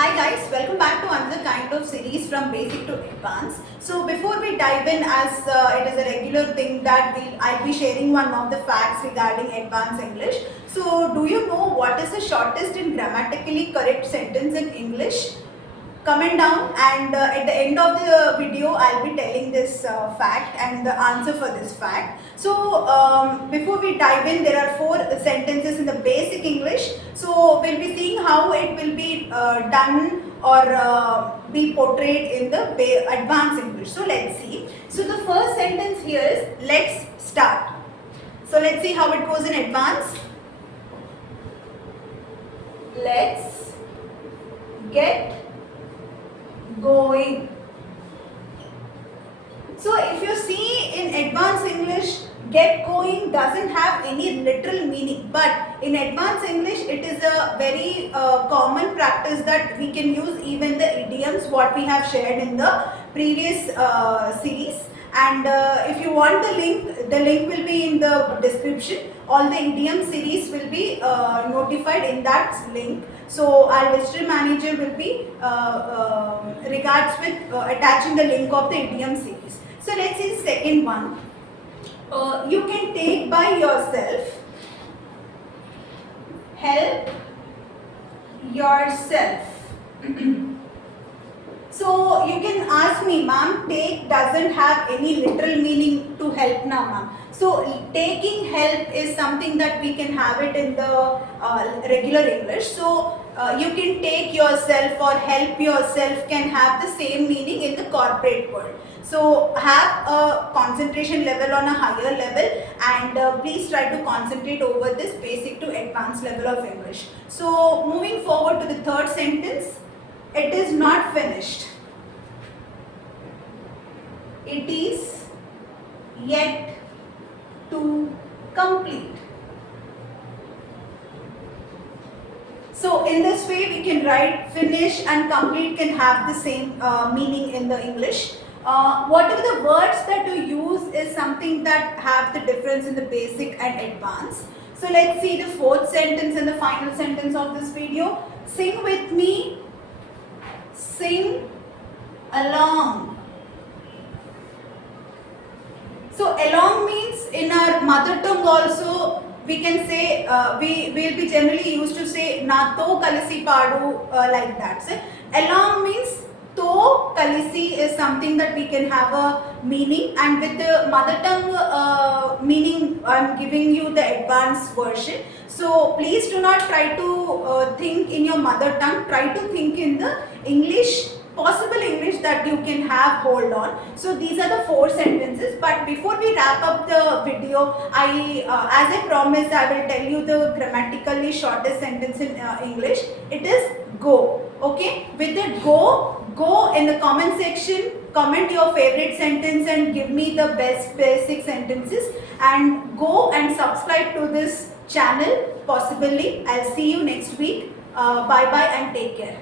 Hi guys, welcome back to another kind of series from basic to advanced. So before we dive in, as it is a regular thing that I'll be sharing one of the facts regarding advanced English. So do you know what is the shortest and grammatically correct sentence in English? Comment down, and at the end of the video I'll be telling this fact and the answer for this fact. So before we dive in, there are 4 sentences in the basic English. So we'll be seeing how it will be done or be portrayed in the advanced English. So let's see. So the first sentence here is let's start. So let's see how it goes in advanced. Let's get going. So if you see in advanced English, get going doesn't have any literal meaning, but in advanced English it is a very common practice that we can use even the idioms what we have shared in the previous series. And if you want the link will be in the description. All the idiom series will be notified in that link. So our digital manager will be regards with attaching the link of the idiom series. So let's see the second one. You can take by yourself. Help yourself. So you can ask me, ma'am, take doesn't have any literal meaning to help now, ma'am. So taking help is something that we can have it in the regular English. So you can take yourself or help yourself can have the same meaning in the corporate world. So have a concentration level on a higher level, and please try to concentrate over this basic to advanced level of English. So moving forward to the third sentence. It is not finished. It is yet to complete. So in this way we can write finish and complete can have the same meaning in the English. Whatever the words that you use is something that have the difference in the basic and advanced. So let's see the fourth sentence and the final sentence of this video. Sing with me. Sing along. So along means in our mother tongue also we can say we will be generally used to say na to kalisi padu like that. So along means to kalisi is something that we can have a meaning, and with the mother tongue meaning I am giving you the advanced version. So please do not try to think in your mother tongue, try to think in the English, possible English that you can have hold on. So these are the 4 sentences, but before we wrap up the video, as I promised, I will tell you the grammatically shortest sentence in English. It is go. Okay, with it go in the comment section, comment your favorite sentence and give me the best basic sentences, and go and subscribe to this channel possibly. I'll see you next week. Bye bye and take care.